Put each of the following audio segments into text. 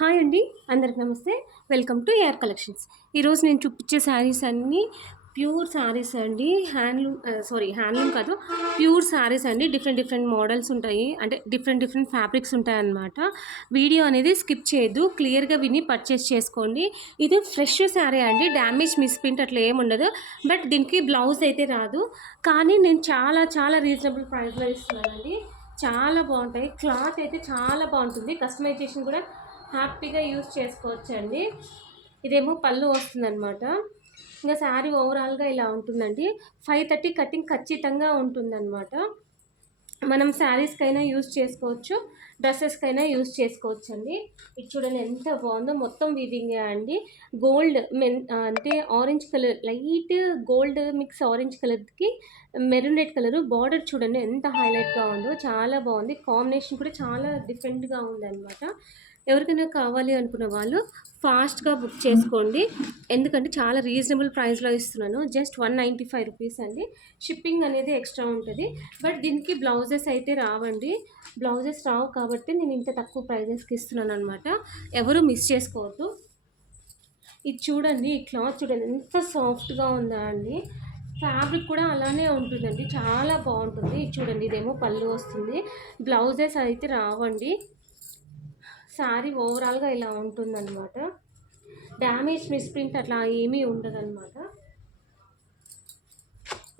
Hi అండి. అందరికి నమస్తే. Welcome to AR collections. ఈరోజు నేను చూపించే శారీస్ అన్నీ ప్యూర్ శారీస్ అండి. హ్యాండ్లూమ్ కాదు, ప్యూర్ శారీస్ అండి. డిఫరెంట్ మోడల్స్ ఉంటాయి, అంటే డిఫరెంట్ ఫ్యాబ్రిక్స్ ఉంటాయన్నమాట. వీడియో అనేది స్కిప్ చేయొద్దు, క్లియర్గా విని పర్చేస్ చేసుకోండి. ఇది ఫ్రెష్ శారీ అండి, డ్యామేజ్ మిస్ప్రింట్ అట్లా ఏముండదు. బట్ దీనికి బ్లౌజ్ అయితే రాదు, కానీ నేను చాలా రీజనబుల్ ప్రైస్లో ఇస్తున్నానండి. చాలా బాగుంటాయి, క్లాత్ అయితే చాలా బాగుంటుంది. కస్టమైజేషన్ కూడా హ్యాపీగా యూస్ చేసుకోవచ్చండి. ఇదేమో పళ్ళు వస్తుందన్నమాట. ఇంకా శారీ ఓవరాల్గా ఇలా ఉంటుందండి. 530 కటింగ్ ఖచ్చితంగా ఉంటుందన్నమాట. మనం శారీస్కైనా యూస్ చేసుకోవచ్చు, డ్రెస్సెస్కైనా యూస్ చేసుకోవచ్చు అండి. ఇది చూడండి ఎంత బాగుందో, మొత్తం వీవింగ్ అండి. గోల్డ్ అంటే orange colour, light gold mix orange కలర్కి మెరూన్ రెడ్ కలర్ బార్డర్ చూడండి ఎంత హైలైట్గా ఉందో, చాలా బాగుంది. కాంబినేషన్ కూడా చాలా డిఫరెంట్గా ఉందన్నమాట. ఎవరికైనా కావాలి అనుకున్న వాళ్ళు ఫాస్ట్గా బుక్ చేసుకోండి, ఎందుకంటే చాలా రీజనబుల్ ప్రైస్లో ఇస్తున్నాను. జస్ట్ 195 రూపీస్ అండి. షిప్పింగ్ అనేది ఎక్స్ట్రా ఉంటుంది, బట్ దీనికి బ్లౌజెస్ అయితే రావండి. బ్లౌజెస్ రావు కాబట్టి నేను ఇంత తక్కువ ప్రైజెస్కి ఇస్తున్నాను అనమాట. ఎవరు మిస్ చేసుకోవద్దు. ఇది చూడండి, ఈ క్లాత్ చూడండి ఎంత సాఫ్ట్గా ఉందా అండి. ఫ్యాబ్రిక్ కూడా అలానే ఉంటుందండి, చాలా బాగుంటుంది. ఇది చూడండి, ఇదేమో పళ్ళు వస్తుంది, బ్లౌజెస్ అయితే రావండి. శారీ ఓవరాల్గా ఇలా ఉంటుందన్నమాట. డ్యామేజ్ మిస్ప్రింట్ అట్లా ఏమీ ఉండదన్నమాట.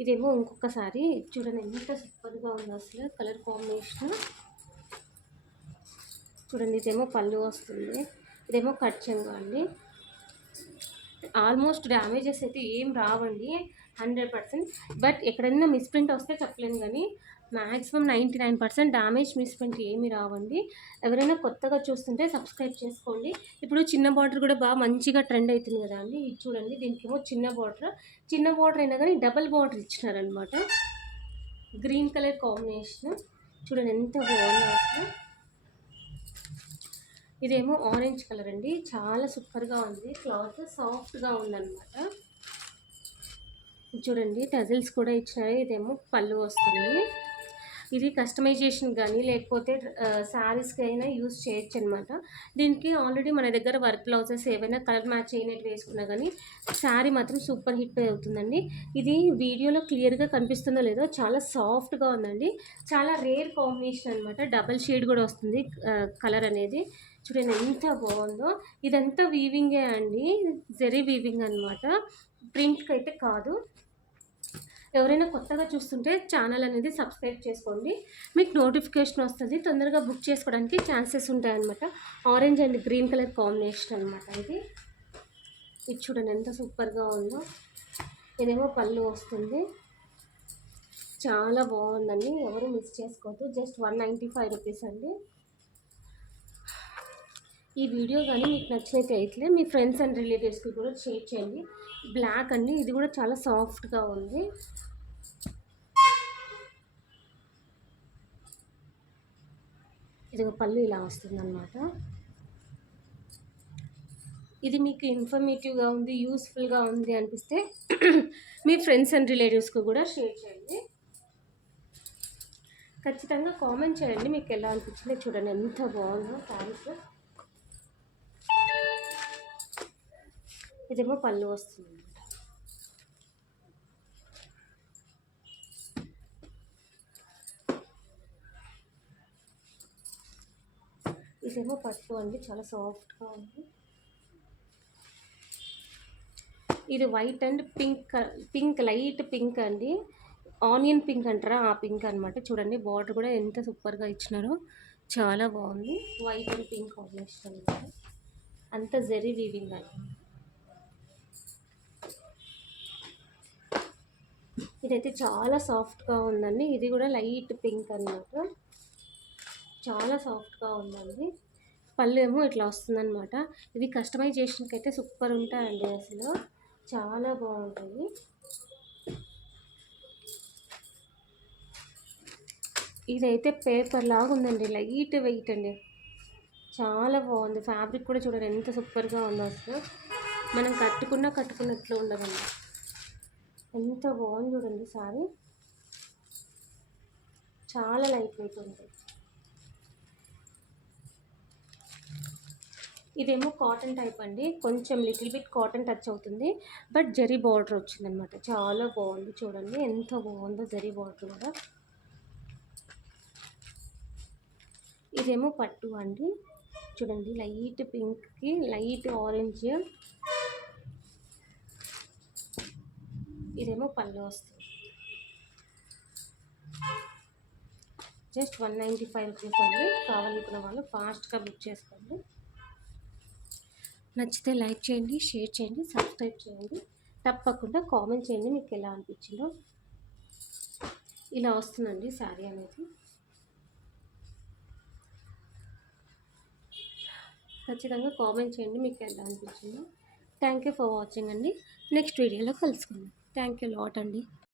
ఇదేమో ఇంకొక శారీ చూడండి ఎంత సూపర్గా ఉంది అసలు. కలర్ కాంబినేషన్ చూడండి. ఇదేమో పళ్ళు వస్తుంది, ఇదేమో కచ్చంగా అండి. ఆల్మోస్ట్ డ్యామేజెస్ అయితే ఏం రావండి, 100%. బట్ ఎక్కడైనా మిస్ప్రింట్ వస్తే చెప్పలేను, కానీ మ్యాక్సిమం 99% డ్యామేజ్ మిస్ప్రింట్ ఏమి రావండి. ఎవరైనా కొత్తగా చూస్తుంటే సబ్స్క్రైబ్ చేసుకోండి. ఇప్పుడు చిన్న బార్డర్ కూడా బాగా మంచిగా ట్రెండ్ అవుతుంది కదా అండి. ఇది చూడండి, దీనికి ఏమో చిన్న బార్డర్ అయినా కానీ డబల్ బార్డర్ ఇచ్చినారనమాట. గ్రీన్ కలర్ కాంబినేషన్ చూడండి ఎంత బాగుంది అసలు. ఇదేమో ఆరెంజ్ కలర్ అండి, చాలా సూపర్గా ఉంది. క్లాత్ సాఫ్ట్గా ఉందన్నమాట. చూడండి టజిల్స్ కూడా ఇచ్చినారు. ఇదేమో పళ్ళు వస్తుంది. ఇది కస్టమైజేషన్ కానీ లేకపోతే శారీస్కి అయినా యూస్ చేయొచ్చు అనమాట. దీనికి ఆల్రెడీ మన దగ్గర వర్క్ బ్లౌజెస్ ఏవైనా కలర్ మ్యాచ్ అయినట్టు వేసుకున్నా కానీ శారీ మాత్రం సూపర్ హిట్ అవుతుందండి. ఇది వీడియోలో క్లియర్గా కనిపిస్తుందో లేదో, చాలా సాఫ్ట్గా ఉందండి. చాలా రేర్ కాంబినేషన్ అనమాట. డబల్ షేడ్ కూడా వస్తుంది కలర్ అనేది. చూడండి ఎంత బాగుందో. ఇదంతా వీవింగే అండి, జరీ వీవింగ్ అనమాట, ప్రింట్కి అయితే కాదు. ఎవరైనా కొత్తగా చూస్తుంటే ఛానల్ అనేది సబ్స్క్రైబ్ చేసుకోండి, మీకు నోటిఫికేషన్ వస్తుంది. తొందరగా బుక్ చేసుకోవడానికి ఛాన్సెస్ ఉంటాయన్నమాట. Orange and green colour combination అనమాట ఇది. ఇది చూడండి ఎంత సూపర్గా ఉందో. ఇదేమో పళ్ళు వస్తుంది, చాలా బాగుందండి. ఎవరు మిస్ చేసుకోవద్దు. జస్ట్ 195 రూపీస్ అండి. ఈ వీడియో కానీ మీకు నచ్చినట్లయితే మీ ఫ్రెండ్స్ అండ్ రిలేటివ్స్కి కూడా షేర్ చేయండి. బ్లాక్ అండి, ఇది కూడా చాలా సాఫ్ట్గా ఉంది. ఇది పళ్ళు ఇలా వస్తుందన్నమాట. ఇది మీకు ఇన్ఫర్మేటివ్గా ఉంది, యూస్ఫుల్గా ఉంది అనిపిస్తే మీ ఫ్రెండ్స్ అండ్ రిలేటివ్స్కి కూడా షేర్ చేయండి. ఖచ్చితంగా కామెంట్ చేయండి మీకు ఎలా అనిపించింది. చూడండి ఎంత బాగుందో శారీస్. ఇదేమో పళ్ళు వస్తుంది. ఇదేమో పట్టు అండి, చాలా సాఫ్ట్గా ఉంది. ఇది white and pink light pink అండి, ఆనియన్ పింక్ అంటారా, ఆ పింక్ అనమాట. చూడండి బార్డర్ కూడా ఎంత సూపర్గా ఇచ్చినారో, చాలా బాగుంది. వైట్ అండ్ పింక్ కాంబినేషన్ అనమాట. అంత జరీ వీవింగ్ అండి. ఇదైతే చాలా సాఫ్ట్గా ఉందండి. ఇది కూడా లైట్ పింక్ అన్నమాట, చాలా సాఫ్ట్గా ఉందండి. పళ్ళు ఏమో ఇట్లా వస్తుందన్నమాట. ఇది కస్టమైజేషన్కి అయితే సూపర్ ఉంటాయండి, అసలు చాలా బాగుంటుంది. ఇదైతే పేపర్ లాగా ఉందండి, లైట్ వెయిట్ అండి, చాలా బాగుంది. ఫ్యాబ్రిక్ కూడా చూడండి ఎంత సూపర్గా ఉందో, అసలు మనం కట్టుకున్నట్లు ఉండదండి. ఎంత బాగుంది చూడండి సారీ, చాలా లైట్ వెయిట్ ఉంది. ఇదేమో కాటన్ టైప్ అండి, కొంచెం లిటిల్ బిట్ కాటన్ టచ్ అవుతుంది, బట్ జరీ బార్డర్ వచ్చిందనమాట. చాలా బాగుంది చూడండి, ఎంత బాగుందో జరీ బార్డర్ కూడా. ఇదేమో పట్టు అండి, చూడండి లైట్ పింక్కి లైట్ ఆరెంజ్. ఇదేమో పళ్ళు వస్తుంది. జస్ట్ 195 రూపీస్ అండి. కావాలనుకున్న వాళ్ళు ఫాస్ట్గా బుక్ చేసుకోండి. నచ్చితే లైక్ చేయండి, షేర్ చేయండి, సబ్స్క్రైబ్ చేయండి. తప్పకుండా కామెంట్ చేయండి మీకు ఎలా అనిపించిందో. ఇలా వస్తుందండి శారీ అనేది. ఖచ్చితంగా కామెంట్ చేయండి మీకు ఎలా అనిపించిందో. థ్యాంక్ యూ ఫర్ వాచింగ్ అండి. నెక్స్ట్ వీడియోలో కలుసుకుందాం. థ్యాంక్ యూ లాట్ అండి.